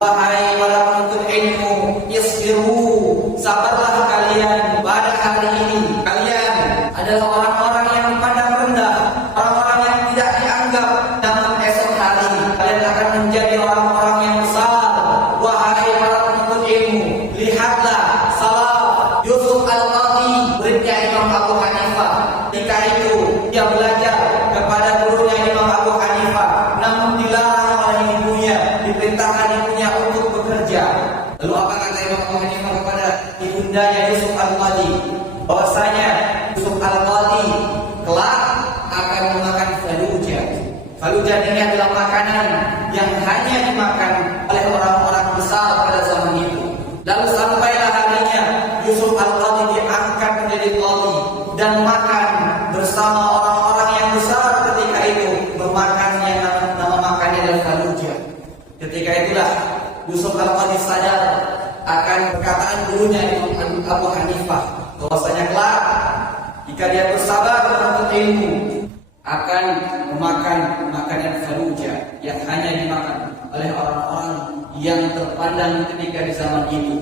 Wahai para penuntut ilmu, isbiru, sabarlah kalian pada hari ini. Kalian adalah orang-orang yang dipandang rendah, orang-orang yang tidak dianggap, namun esok hari kalian akan menjadi orang-orang yang besar. Wahai para penuntut ilmu, lihatlah salaf Yusuf Al-Qadhi, muridnya Imam Abu Hanifah. Ketika itu dia belajar kepada gurunya Imam Abu Hanifah, namun dilarang oleh ibunya, diperintahkan ibunya untuk bekerja. Lalu apa kata Imam Abu Hanifah kepada ibundanya Yusuf Al-Qadhi? Bahwasanya Yusuf Al-Qadhi kelak akan memakan faluja. Faluja ini adalah makanan yang hanya dimakan oleh orang-orang besar pada zaman itu. Lalu sampailah harinya Yusuf Al-Qadhi diangkat menjadi qadhi dan makan bersama orang-orang yang besar ketika itu, memakan yang nama makannya adalah faluja. Ketika itulah Yusuf Al-Qadhi sadar akan perkataan gurunya Imam Abu Hanifah, bahwasanya kelak jika dia bersabar menuntut ilmu akan memakan makanan faluja yang hanya dimakan oleh orang-orang yang terpandang ketika di zaman itu.